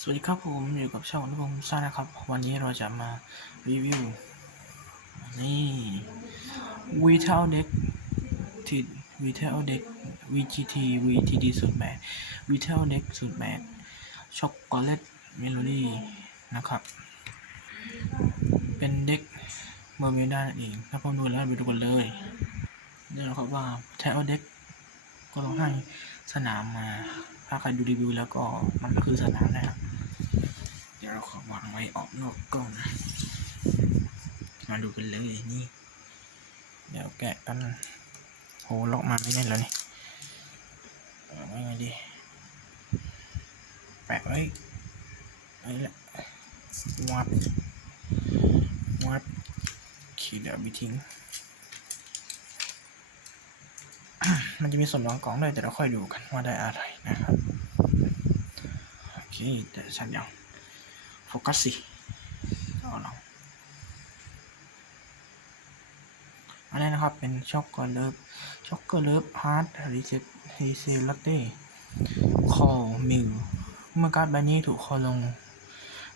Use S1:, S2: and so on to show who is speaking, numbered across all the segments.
S1: สวัสดีครับผมอยู่กับช่องนุพงซ่านะครับ วันนี้เราจะมารีวิว นี่ Vital Deck ที่ Vital Deck VGT VTD สูตรแปด Vital Deck สูตรแปดช็อกโกแลตเมโลดี้นะครับ เป็นเด็กเบอร์เมด้านั่นเองถ้าผมดูแล้วไปดูกันเลยเดี๋ยวนะครับว่า Vital Deck ก็ต้องให้สนามมาถ้าใครดูรีวิวแล้วก็มันก็คือสนามนะครับ ดี๋ยวเราขอวางไว้ออกนอกกล้องนะ มาดูกันเลยนี่ เดี๋ยวแกะกันโหล็อกมาไม่แน่นแล้วนี่ไว้ไงดี แปะไว้ไว้ละวัดวัดขีดเดี๋ยวเอาไปทิ้ง มันจะมีส่วนรองกล่องด้วยแต่เราค่อยดูกันว่าได้อะไรนะครับ โอเคแต่ฉันยัง โฟกัสสิเอาลองอันนี้นะครับ เป็นช็อกโกแลตช็อกโกแลตฮาร์ดรีเซปรีเซลเต้คอมิลเมื่อการ์ดใบนี้ถูกคอลง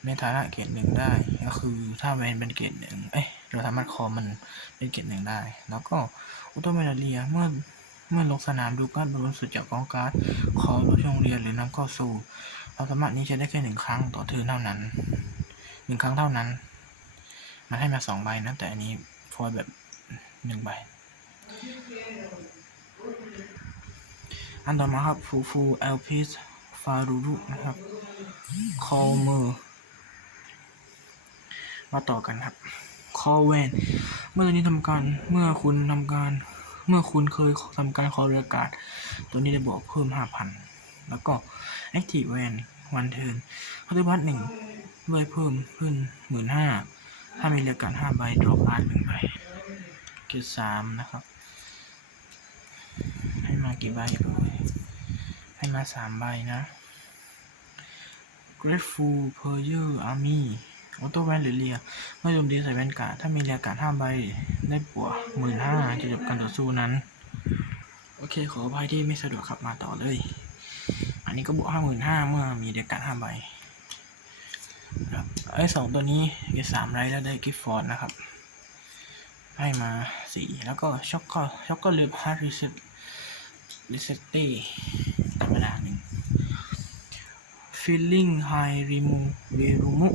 S1: ในฐานะเกรดหนึ่งได้ ก็คือถ้าแวนเป็นเกรดหนึ่งเอ้ยเราสามารถคอมันเป็นเกรดหนึ่งได้ แล้วก็อุตโตเมลเลียเมื่อเมื่อลงสนามดูการ์ดบริสุทธิ์จากกองการ์ดคอรู้ช่องเรียนหรือนำเข้าสู่ เราสามารถนี้ใช้ได้แค่หนึ่งครั้งต่อเทิร์นเท่านั้นหนึ่งครั้งเท่านั้น มันให้มาสองใบนะ แต่อันนี้ฟอยแบบหนึ่งใบ อันต่อมาครับฟูฟูเอลพิสฟารูรุนะครับ คอลเมอร์มาต่อกันครับ คอเวน เมื่อตัวนี้ทำการ เมื่อคุณทำการ เมื่อคุณเคยทำการคอเรือกาศ ตัวนี้ได้บวกเพิ่มห้าพัน แล้วก็ Active Van วันเทิร์นพัตบัตหนึ่งด้วยเพิ่มขึ้นหมื่นห้าถ้ามีเรียการห้าใบดรอปอาร์ตหนึ่งใบเกียร์สามนะครับ ให้มากี่ใบเอ่ยให้มาสามใบนะ Grateful p e r y e r Army ออโต้แวนหรือเรียเมื่อโจมตีใส่แวนการ์ดถ้ามีเรียการห้าใบได้บวหมื่นห้าจะจบการต่อสู้นั้น โอเคขออภัยที่ไม่สะดวกครับมาต่อเลย นนี้ก็บวกห้าหมื่นห้าเมื่อมีเด็กการห้าใบครับไอ้สองตัวนี้เกสามไรแล้วได้กิฟฟอร์ดนะครับให้มาสี่แล้วก็ช็อกโกช็อกโกเลตฮาร์ดรีเซ็ตรีเซ็ตตี้ธรรมดาหนึ่ง feeling high remu verumu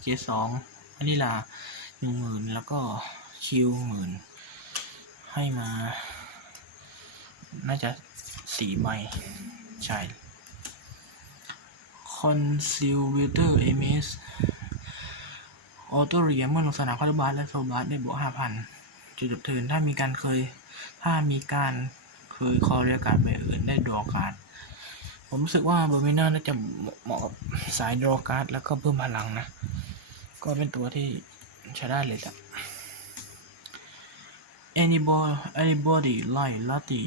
S1: เกียร์สองอันนี้ลาหนึ่งหมื่นแล้วก็คิวหมื่นให้มา น่าจะสี่ใบใช่ Consilvator MS ออโต้เรียเมื่อลงสนามคาร์บาสและโซบาสได้บวกห้าพันจุดจบเทินถ้ามีการเคย ถ้ามีการเคยคอเรียกการดใบอื่นได้ดรอการ์ดผมรู้สึกว่าเบอร์มิน่าน่าจะเหมาะกับสายดรอการ์ดแล้วก็เพิ่มพลังนะ ก็เป็นตัวที่ใช้ได้เลยจ้ะ Anybody Anybody Light Lati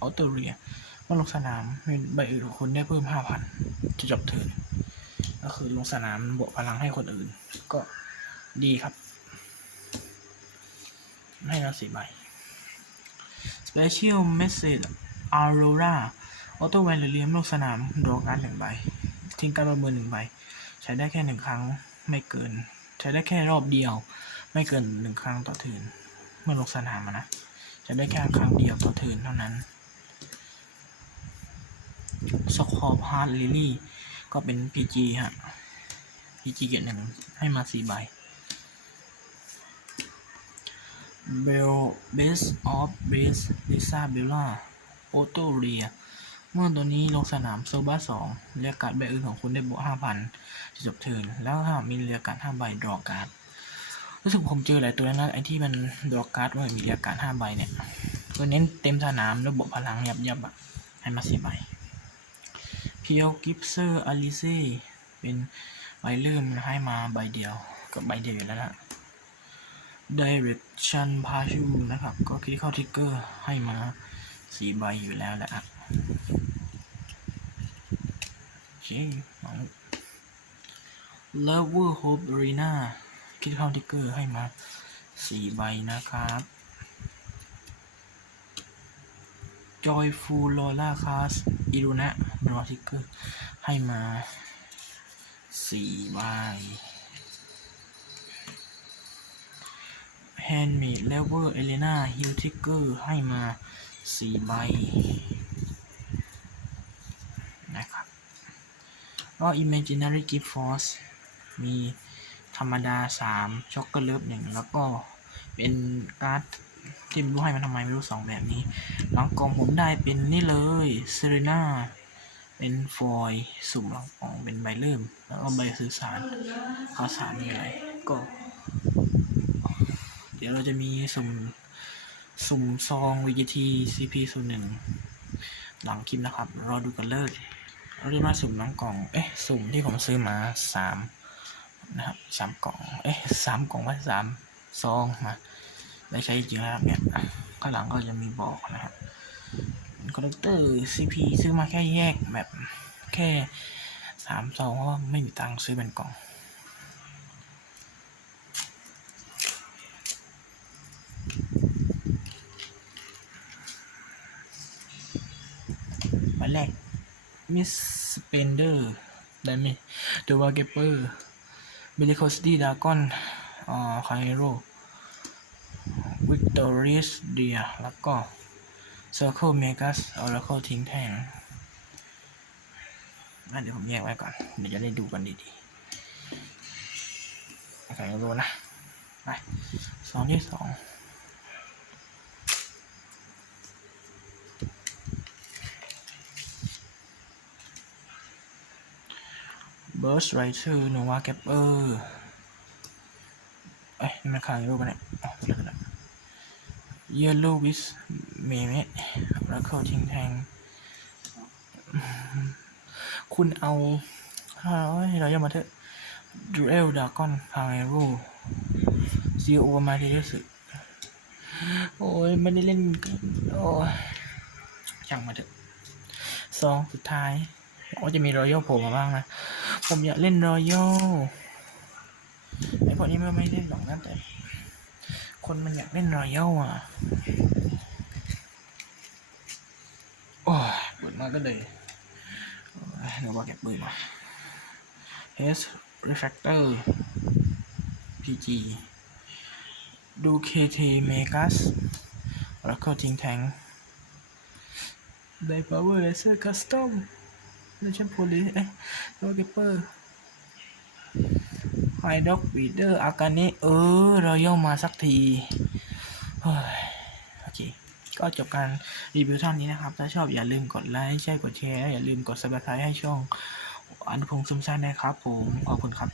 S1: ออโตเรีย มื่อลงสนามมีใบอื่นของคุณได้เพิ่มห้าพันจะจบเทิร์นก็คือลงสนามบวกพลังให้คนอื่น ก็ดีครับ ให้เราสี่ใบ Special Message Aurora ออโต้แวนหรือเลียมลงสนามโดรการหนึ่งใบ ทิ้งการประเมินหนึ่งใบ ใช้ได้แค่หนึ่งครั้งไม่เกิน ใช้ได้แค่รอบเดียว ไม่เกินหนึ่งครั้งต่อเทิร์นเมื่อลงสนามอะนะ จะได้แค่ครั้งเดียวต่อเทิร์นเท่านั้น สคอร์พาร์ลิลี่ก็เป็น PG ฮะ PG เกียรหนึ่งให้มาสี่ใบเบลเบสออฟเบสลิซ่าเบลล่าโอโตเรีย เมื่อตัวนี้ลงสนามโซบ้าสองเรียกการ์ดใบอื่นของคุณได้บวกห้าพันจะจบเทินแล้วถ้ามีเรียกการ์ดห้าใบดรอการ์ดรู้สึกผมเจอหลายตัวแล้วนะไอที่มันดรอการ์ดว่ามีเรียกการ์ดห้าใบเนี่ยตัวเน้นเต็มสนามแล้วบพลังยับยับอะให้มาสี่ใบ เพียวกิฟเซอร์อลิเซ่เป็นใบเริ่มให้มาใบเดียวกับใบเดียวอยู่แล้วล่ะ Direction p a s u นะครับ ก็คลิกเข้าทิกเกอร์ให้มาสีใบอยู่แล้วแหละอะโอเคเอา Lover Hope Arena คลิกเข้าทิกเกอร์ให้มาสี่ใบนะครับ Joyful Lola Cast อิรุนะดรอทิกเกอร์ให้มาสี่ใบ Handmade Lever Elena Hill Trigger ให้มาสี่ใบนะครับก็ Imaginary Gift Force มีธรรมดาสามช็อกโกแลตหนึ่งแล้วก็เป็นการ์ด ที่ไม่รู้ให้มันทำไมไม่รู้สองแบบนี้ หลังกล่องผมได้เป็นนี่เลยเซเรนาเป็นฟอยสุ่มหลังกล่องเป็นใบเริ่ม แล้วก็ใบสื่อสารข่าวสารมีอะไรก็ เดี๋ยวเราจะมีสุ่มสุ่มซอง VGT CP 0 1หลังคลิปนะครับ รอดูกันเลยเราได้มาสุ่มน้องกล่อง เอ๊ะ สุ่มที่ผมซื้อมาสามนะครับสามกล่อง เอ๊ะสามกล่องว่าสามซองมา ได้ใช้จริงแล้วครับเนี่ยข้างหลังก็จะมีบอกนะครับคอลเลกเตอร์ CP ซื้อมาแค่แยกแบบแค่สามซองเพราะว่าไม่มีตังค์ซื้อเป็นกล่องมาแรกมิสสเปนเดอร์ได้ไหมเดวาเกเปอร์เบลิโคสตี้ดากอนอ่าไคโร ตอรียสเดียแล้วก็เซอร์เคิลเมกัสออร์เคิลทิ้งแทงงั้นเดี๋ยวผมแยกไว้ก่อน เดี๋ยวจะได้ดูกันดีๆไคโรนะ ไปสองที่สองเบิร์สไรเ r อร์โนวาแกปเปอร์เอ้ยมันขายรูปไปเนี่ยอ๋อตัวเล็กนะ เยลโลวิสเมเมแล้วก็ทิ้งแทง คุณเอาเฮ้ยเราย่ามาเถอะดูเอลดากอนคาเรโรซีโอมาเทเดสึโอ้ยไม่ได้เล่นโอ้ยช่างมาเถอะซองสุดท้ายก็จะมีรอยัลโผล่มาบ้างนะ ผมอยากเล่นรอยัลไอ้พวกนี้มันไม่เล่นหรอกนะแต่ คนมันอยากเล่นรอยัลอะ โอ้ยเปิดมาก็เลยเดี๋ยวว่าเก็บปืนมา H Refractor PG ดู KT Megas แล้วก็ทิ้งแทงได้ Power Laser Custom เลชั่นโพลิเอ๊ะตัวเกปเปอร์ ไฮด็อกบีเดอร์อากาเนะเออเราย่อมาสักทีเฮ้ยโอเค ก็จบการรีวิวเท่านี้นะครับ ถ้าชอบอย่าลืมกดไลค์ใช่กดแชร์ อย่าลืมกด subscribe ให้ช่องอนุพงษ์ซุมซ่านนะครับผม ขอบคุณครับ